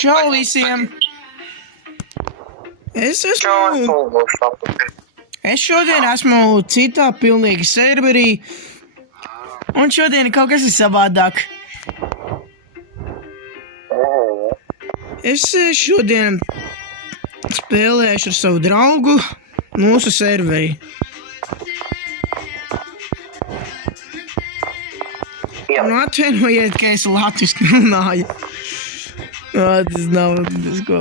Čau visiem! Es šodien esmu citā pilnīgi serverī, un šodien kaut kas ir savādāk. Es šodien spēlēšu ar savu draugu mūsu serverī. Un atvainojiet, ka es latviski runāju. Tas nav tas, ko...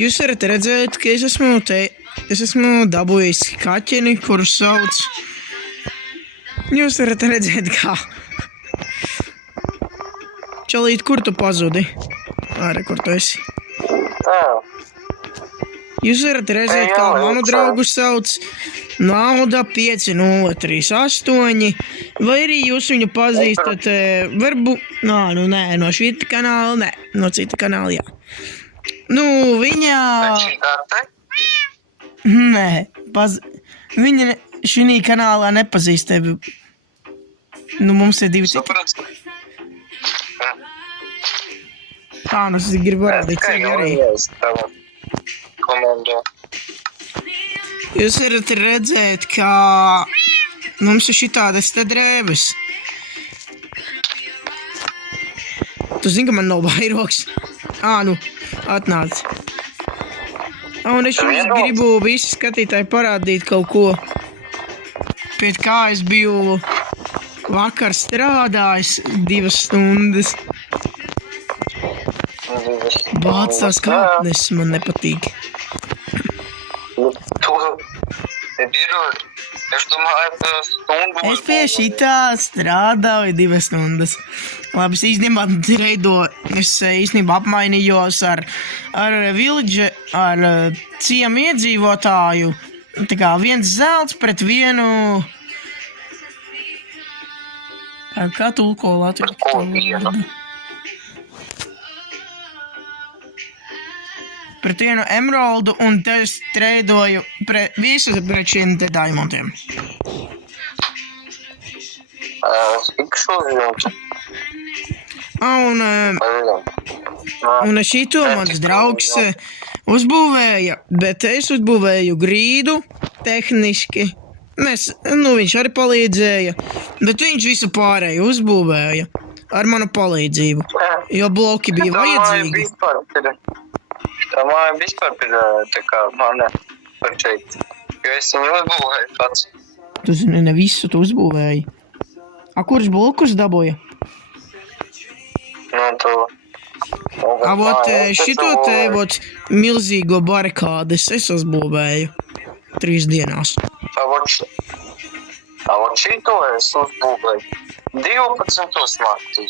Jūs varat redzēt, ka es esmu dabūjis kaķeni, kuru sauc. Jūs varat redzēt, kā. Čalīt, kur tu pazudi? Āre, kur tu esi? Jūs varat redzēt, kā manu draugu sauc Nauda 5038, vai arī jūs viņu pazīstat, varbūt, no šita kanāla, nē, no cita kanāla, jā. Nu, viņa... Nē, viņa šī kanālā nepazīst tevi. Nu, mums ir divi citi. Nu, es gribu parādīt sevi arī. Jūs varat redzēt, ka mums ir šitādas te drēbes. Tu zini, ka man nav vairogs? Nu, atnāc. Un es jums gribu visi skatītāji parādīt kaut ko. Pēc kā es biju vakar strādājis 2 stundas. Bāc tās kāpnes man nepatīk. Es pie šitā strādāju 2 stundas. Labi, es īstenībā apmainījos ar ciemu iedzīvotāju. Tā kā 1 zelts pret 1... Kā tulko latviešu? Pret 1 emeraldu, un te es treidoju visus pret šiem te diamantiem. Un šito mans draugs uzbūvēja, bet es uzbūvēju grīdu tehniski. Viņš arī palīdzēja, bet viņš visu pārēju uzbūvēja ar manu palīdzību, jo bloki bija vajadzīgi. Tā māja vispār ir tā kā mana par šeit, jo es viņu uzbūvēju pats. Tu zini, ne visu tu uzbūvēji. Kurš blokus dabūja? Šito te, milzīgo barikādes es uzbūvēju 3 dienās. Šito es uzbūvēju 12 naktī.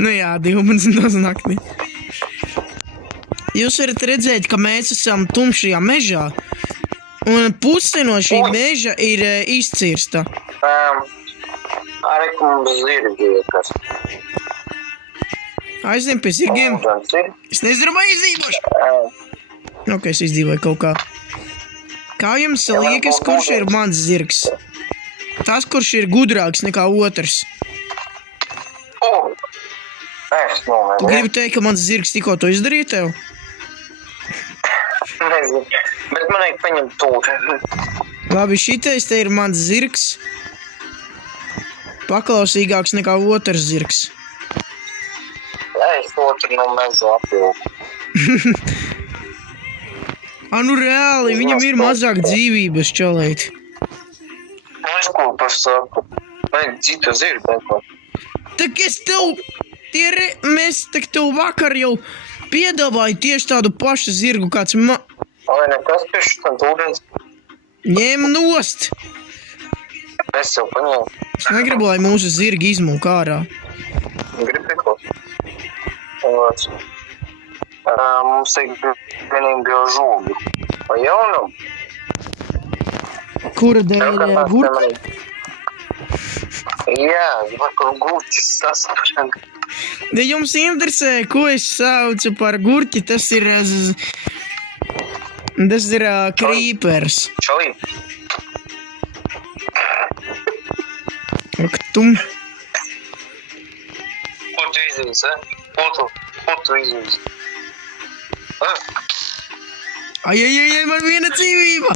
Nu jā, 12 naktī. Jūs varat redzēt, ka mēs esam tumšajā mežā, un puse no šī meža ir izcirsta. Arī mums zirgi iekas. Aizņem pie zirgiem. Es nezinu, vai izdzīvošu. Ok, es izdzīvoju kaut kā. Kā jums liekas, kurš ir mans zirgs? Tas, kurš ir gudrāks nekā otrs. Tu gribi teikt, ka mans zirgs tikko to izdarīja tev? Nezinu, bet man vajag paņemt tūri. Labi, šitais te ir mans zirgs. Paklausīgāks nekā otrs zirgs. Es otru no mežu apjūku. Nu reāli, viņam ir mazāk dzīvības, čalēt. Es ko par saku? Vajag citu zirgu. Tak es tev... Mēs tev vakar jau piedāvāju tieši tādu pašu zirgu, kāds Vai nekas pie šitam ūdens? Ņēma nost! Es jau paņēmu. Es negribu, lai mūsu zirgi izmūk ārā. Gribi ko? Mums ir vienīgi žogu. Vai jaunam? Kura dēļ gurka? Jā, vakar gurķis saspšanka. Ja jums interesē, ko es saucu par gurķi, tas ir krīpers. Čalī. Ak, tu. Ko tu izdarīsi, Ko tu izdarīsi? Ai, man viena dzīvība.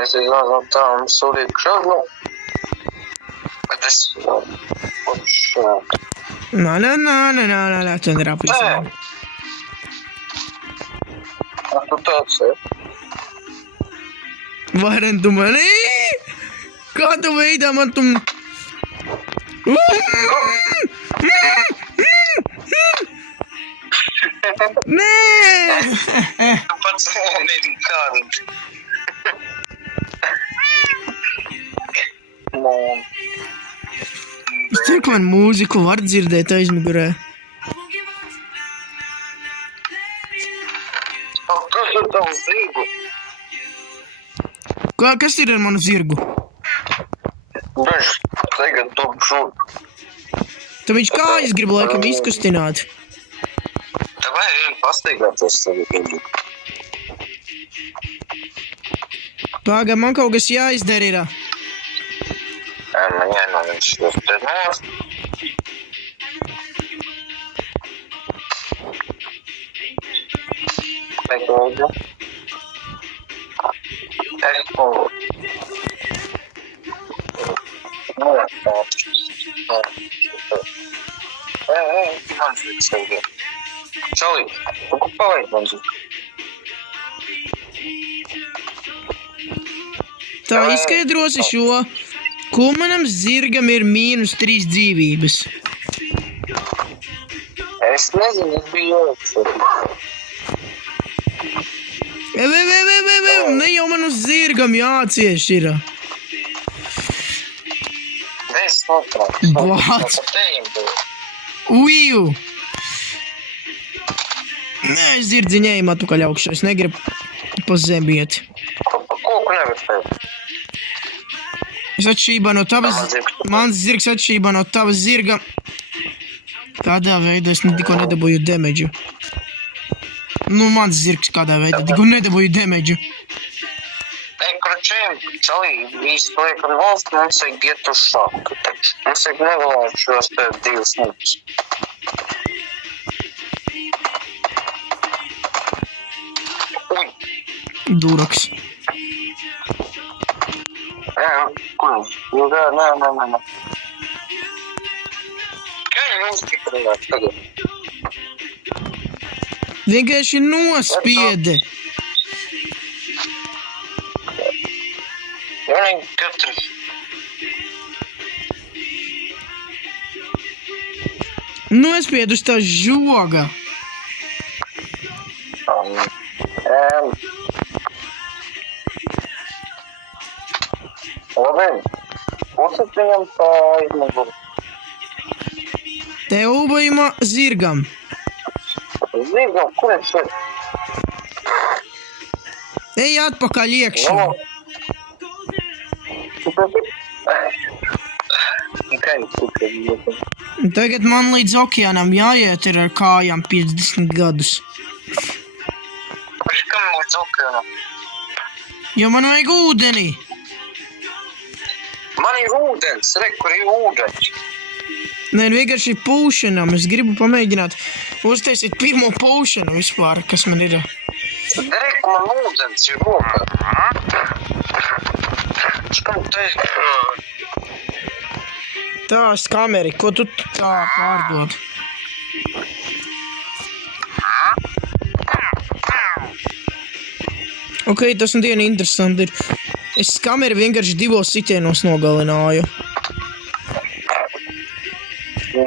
Es izlāzu tām sūdīt kšaunu. Bet es... Nā, tu nedrapīsi. Tu tāds, Varen tu mani? Kā tu veidā man tu... Nē! Tu pats nebija kādu. Es ceru, ka man mūziku var dzirdēt aizmugurē. Kas ir tavs zirgu? Kas ir ar manu zirgu? Viņš tagad top šūp. Tad viņš kājas grib laikam izkustināt. Vai ir pastaigāties savu zirgu? Pagā, man kaut kas jāizdara ir. Man jānāk viņš šos te nās. Nekaudu. Es polu. Man zirgs sevi. Čalī, palaid man zirgu. Tā izskaidrosi šo, ko manam zirgam ir -3 dzīvības. Es nezinu, es biju jūtas. Ne jau man uz zirgam jācieš ir. Es notrāk. Blāc. Uiju. Nē, es zirdziņējumā tu kaļ augšā, es negribu pa zemi iet. Koku nevar tev. Es atšķībā no tavas, mans zirgs atšķībā no tavas zirga. Kādā veidā es tikko nedabūju damage. Nu, mans zirgs kādā veidā tikko nedabūju damage. Kručiem, čalī, visi liekam valsts, mums vajag iet uz šāku. Mums vajag nevalāt šos te 2 minūtes. Uj! Duraks. Kur? Nē. Kā jūs tikrināt tagad? Vienkārši nospiede. Viņi katrs. Nospied uz tā žoga. Labi, uzsit viņam pa izmuguru. Te ubojuma zirgam. Zirgam, kur es šeit? Ej atpakaļ iekšā. Tagad man līdz okeānam jāiet ir ar kājām 50 gadus. Kam līdz okeānam? Jo man vajag ūdeni. Man ir ūdens, kur ir ūdens. Nē, vienkārši pūšanam. Es gribu pamēģināt uztaisīt pirmo pūšanu vispār, kas man ir. Man ūdens ir rokā. Skam teikt. Tā, skameri, ko tu tā pārdod? Ok, tas un diena interesanti ir. Es skameri vienkārši 2 sitienos nogalināju. 2.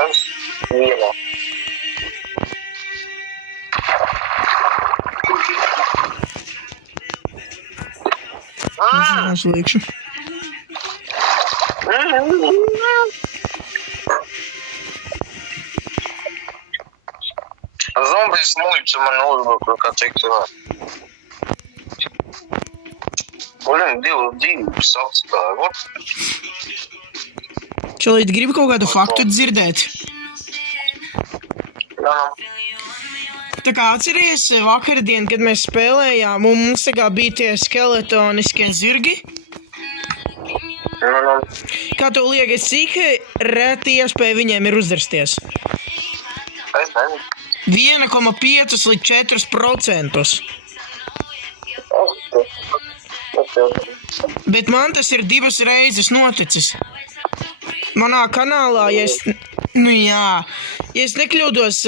Es 1. Es liekšu. Zombijas muļķi man uzbruka, kā cik cilvēki. Blin, divi sapstāvi. Čalīt, gribi kaut kādu faktu dzirdēt? Jā. Tā kā atceries vakardien, kad mēs spēlējām, un mums tā kā bija tie skeletoniskie zirgi? Kā tev liekas, cik reti iespēja viņiem ir uzrasties? Es nezinu. 1,5 līdz 4%. Bet man tas ir 2 reizes noticis. Manā kanālā, ja es nekļūdos,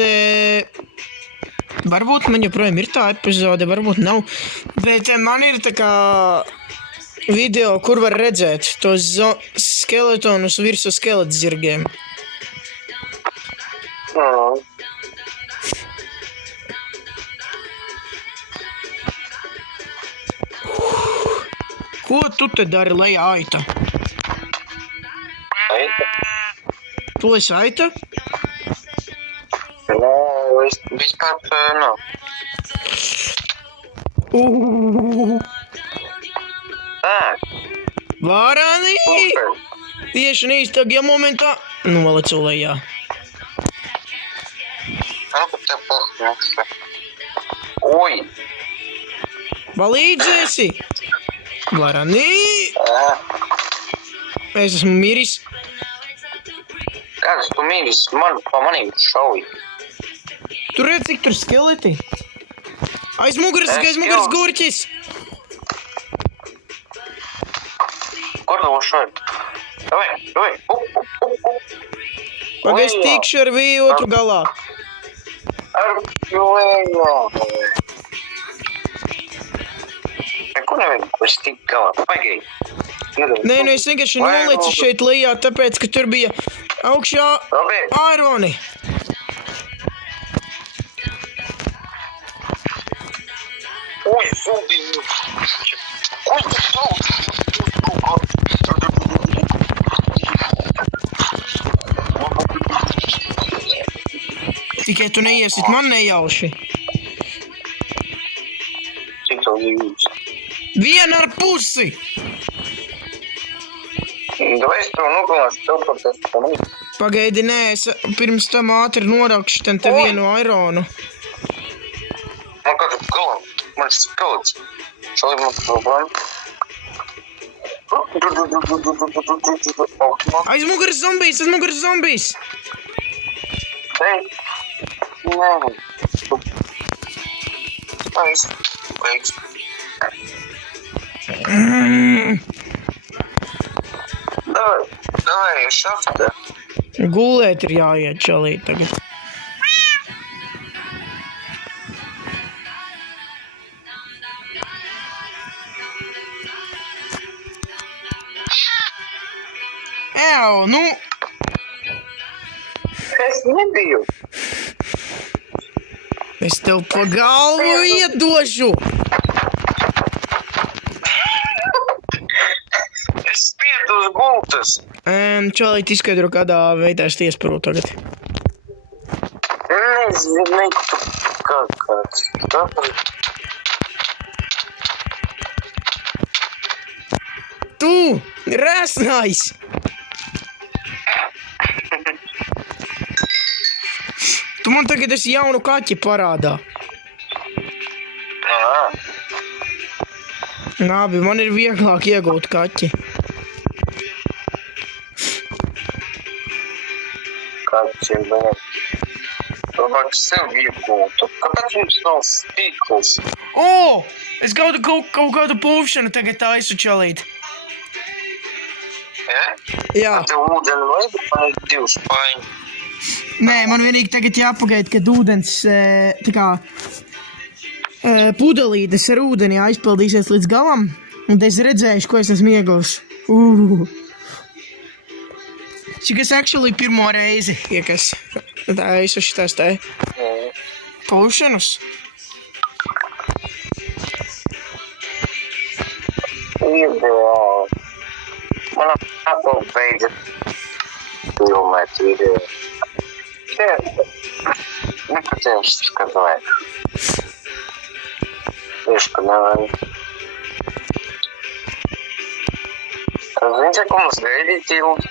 varbūt man joprojām ir tā epizode, varbūt nav, bet man ir tā kā video, kur var redzēt tos skeletonus virsū skeleta-zirgiem. Ko tu te dari, lai aita? Aita? Tu esi aita? Nē, es vispār nav. Varani! Tieši īstākajā momentā nolicu lejā. Oi! Palīdzēsi! Varani! Es esmu miris. Kāds tu miris? Man pa manīm šauj. Tu redz, cik tur skeleti? Aiz muguras gurķis! Kur tu šauj? Davai! Pagaid, es tikšu ar vīju otru galā. Ar vīju! Neko nevajag, ko es tik galā. Pagaid! Nē, es vienkārši nolicu šeit lejā, tāpēc, ka tur bija augšā aironi. Oi, zombi! Oi, Tikai tu neiesit man nejauši. Cik tev dzīvības? 1,5! Davai es tev nogalināšu, tev par tas pamanīt. Pagaidi, nē, es pirms tam ātri norakšu te vienu aironu. Man kā tu galā? Man ir skelets. Šalī man problēma. Aiz muguras zombijs! Ei! Nē. Beigs. Davai, šaftē. Gulēt ir jāiet čalīt tagad. Nu! Es nebiju. Es tev pa galvu iedošu! Es spiedu uz gultas. Čalīt izskaidro, kādā veidā es tiesparu tagad. Nezinu, kāds. Tu! Resnais! Tu man tagad esi jaunu kaķi parādā. Labi, man ir vieglāk iegūt kaķi. Kaķi, vēl. Labāk sev iegūtu. Kāpēc mums nav stīkls? Es gaudu kaut kādu pūšanu tagad taisu čalīt. Jā. Tev ūdeni vajag, man ir 2 spaiņi. Nē, man vienīgi tagad jāpagaid, kad ūdens tā kā pudelītes ar ūdeni aizpildīsies līdz galam, un es redzēšu, ko es esmu ieguvis. Cik es actually pirmo reizi, kas tā es šitās tā pūšanas. Ideāli. Man atkal beidzas filmēt video. Nepatieši skatāt. Tieši, ka nevajag. cik mums gaidīt ilgi?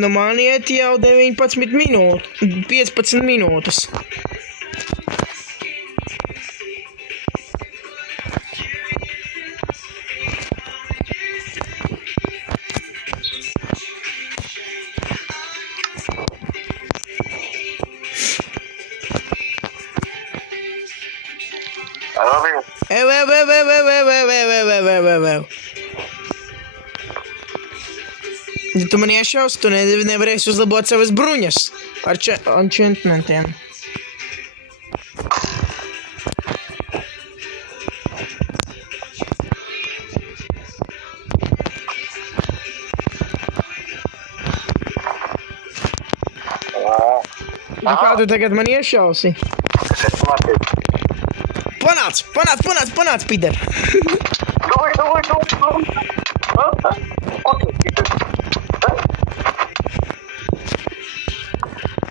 Nu, man iet jau 19 minūtes, 15 minūtes. Labi. Ev. Ja tu man iešaus, tu nevarēsi uzlabot savas bruņas ar enchantmentiem. Nu kā tu tagad man iešausi? Panāc, pider! Давай.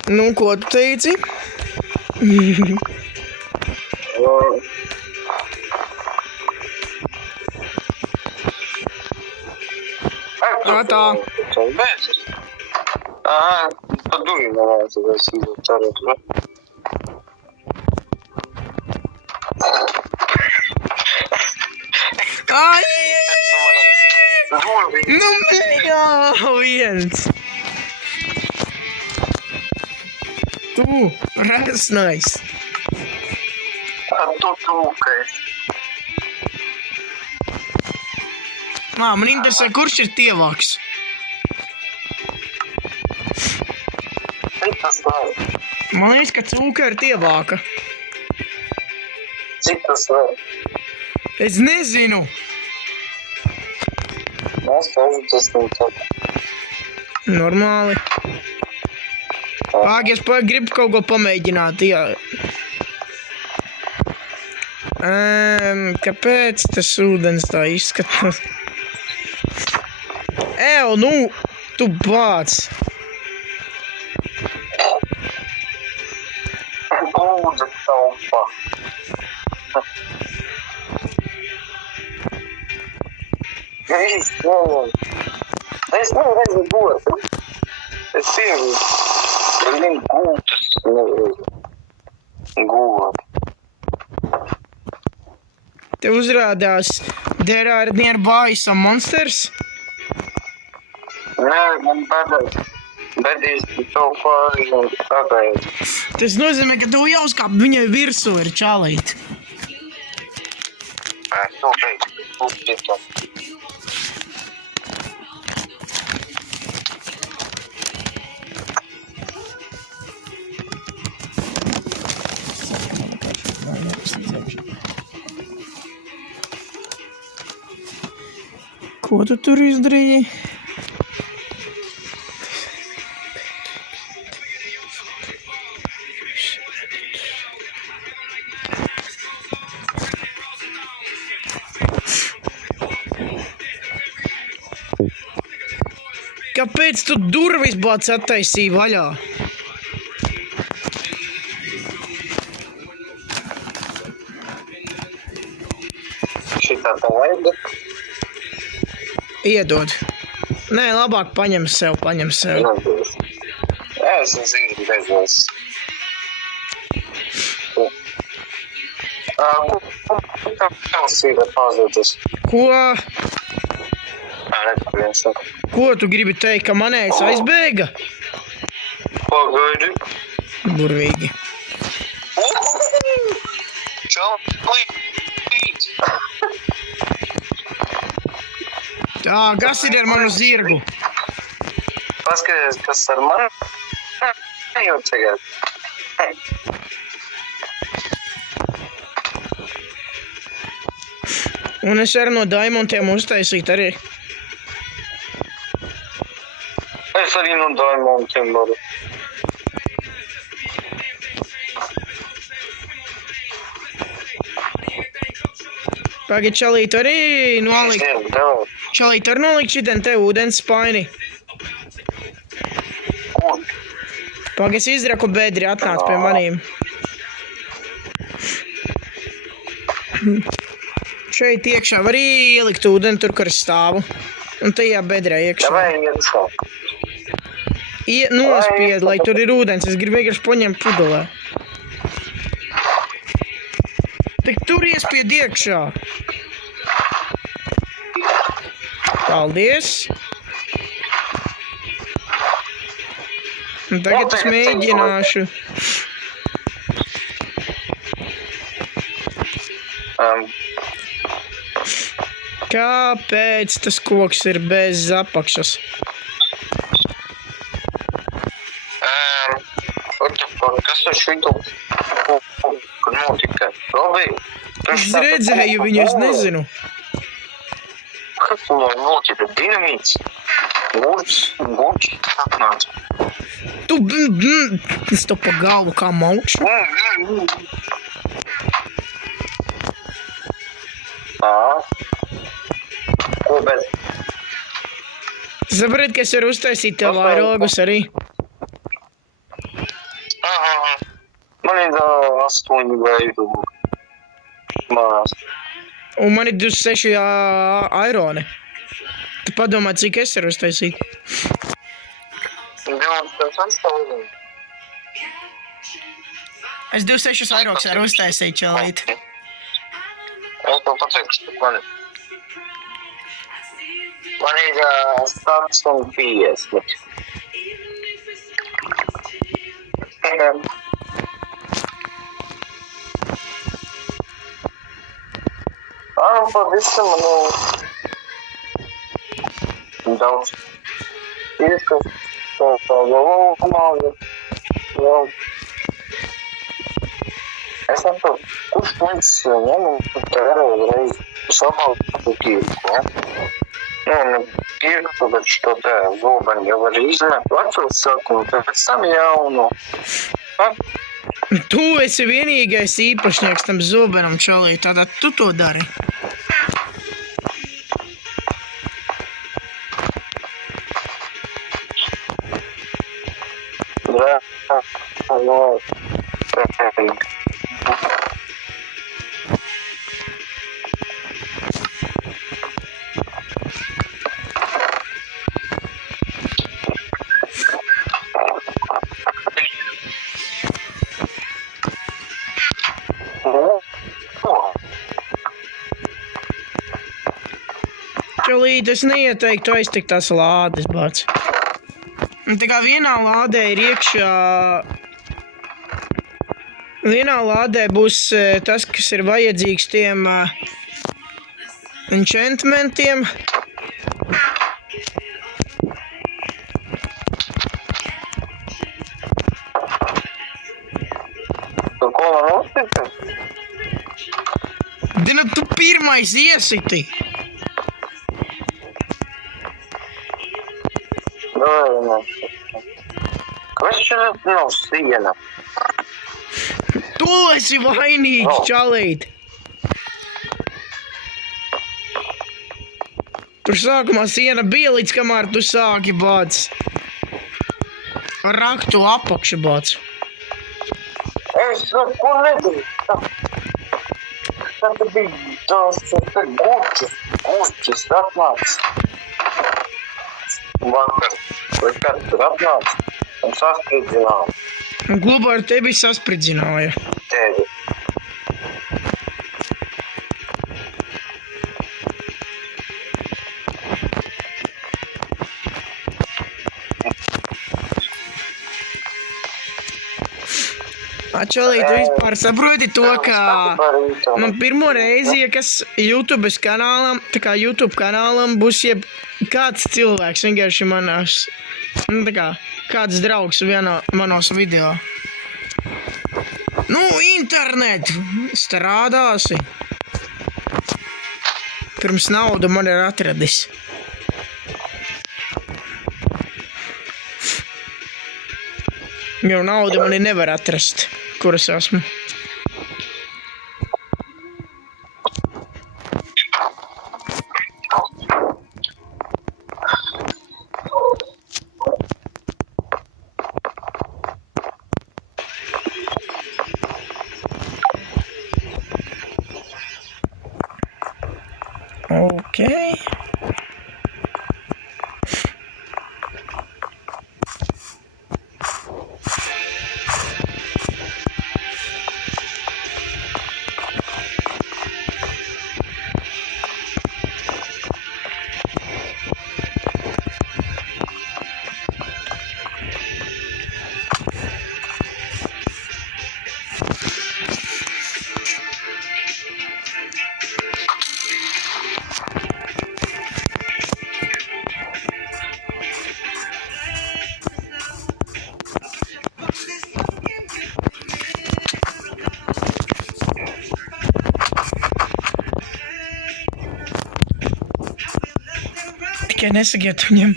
Nu, ko tu teici? Tā. Подумай, давай, согласись, второй. Ai! Nu, jā, viens! Tu, rasnais! Tu tūkais. Man interesē, kurš ir tievāks? Cik tas var? Man liekas, ka cūka ir tievāka. Cik tas var? Es nezinu. Mēs tas nevar. Normāli. Pāk, es gribu kaut ko pamēģināt, jā. Kāpēc tas ūdens tā izskatās? Nu, tu bāc. Lūdzu, taupa. Es nevaru būt. Es zinu, viņam gūtas nevaru. Gūt. Te uzrādās, there are nearby some monsters? Nē, man bedīs taupa un pagaid. Tas nozīmē, ka tu jāuzkāp viņai virsū ir čalīt. Ko tu tur izdarīji? Kāpēc tu durvis bāc attaisīji vaļā? Šitā tā vajag? Iedod. Nē, labāk paņem sev. Es zinu, bezos. Kas ir pazudis? Ko tu gribi teikt, ka manējs aizbēga? Pagaidi. Burvīgi. Čau, Tā, kas ir ar manu zirgu? Paskaties, kas ar mani? Jau tagad. Un es varu no diamantiem uztaisīt arī. Es arī no diamantiem varu. Pagaid, čalīt arī nolikt. Čalīt arī nolikt šitien te ūdens spaini. Kur? Pagaid, es izraku bedri, atnāc pie manīm. Šeit iekšā var ielikt ūdeni tur, kur es stāvu. Un tajā bedrē iekšā. Давай я решал. Nospied, lai tur ir ūdens. Es gribu vienkārši paņemt pudelē. Tik tur iespied iekšā. Paldies. Un tagad es mēģināšu. Kāpēc tas koks ir bez apakšas? Kas tur šito? Kad notika? Robi? Es redzēju viņu, es nezinu. Kas tur notika? Dinamīts? Gurķis atnāca. Es to pa galvu kā maukšu. Ko bez? Saprati, ka es varu uztaisīt tev vairogus arī. Man ir 8 veidu. Mās. Un man ir 26 aironi. Tu padomā, cik es varu uztaisīt. Es 26 airoks varu uztaisīt, čelīt. Es tev pateikšu, man ir 150. Pavisam, daudz. Ir, ka tā galvā, es saprotu, kurš mēs ņem un tērē uzreiz samaltu tīrku, un tīrku, bet šo te zobeni jau var izmet vecos sakumu, pēc tam jaunu. Tu esi vienīgais īpašnieks tam zobenam, čalī, tātad tu to dari. Čalīt, es neieteiktu aiztikt tās lādes, bāc. Un tā kā vienā lādē ir iekšā... Vienā lādē būs tas, kas ir vajadzīgs tiem enchantmentiem. Ko man uzticam? Dina, tu pirmais iesiti. Kas šeit nav siena? Tu esi vainīgs, čalīt. Tur sākumā siena bija līdz kamēr tu sāki, bāc. Ar raktu apakšu, bāc. Es ko nedēļu. Tā bija tās gurķis atnācis. Vakar, vai kad tur atnācis un saspridzināja. Un klubā ar tevi saspridzināja. Tevi. Čalī, tu vispār saproti to, ka man pirmo reizi, ja kas YouTube kanālam būs kāds cilvēks, vienkārši manās, tā kā, kāds draugs manos video. Nu, internet, strādāsi. Pirms naudu man ir atradis. Jo naudu mani nevar atrast, kur es esmu. Tikai nesakiet viņam.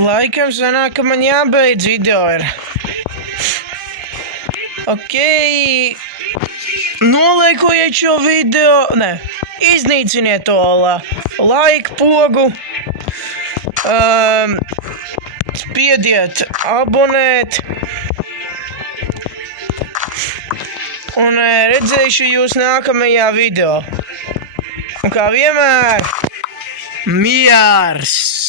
Laikam sanāk, ka man jābeidz video ir. Noliekojiet šo video, iznīciniet to like pogu, spiediet abonēt, un redzēšu jūs nākamajā video. Un kā vienmēr, miers!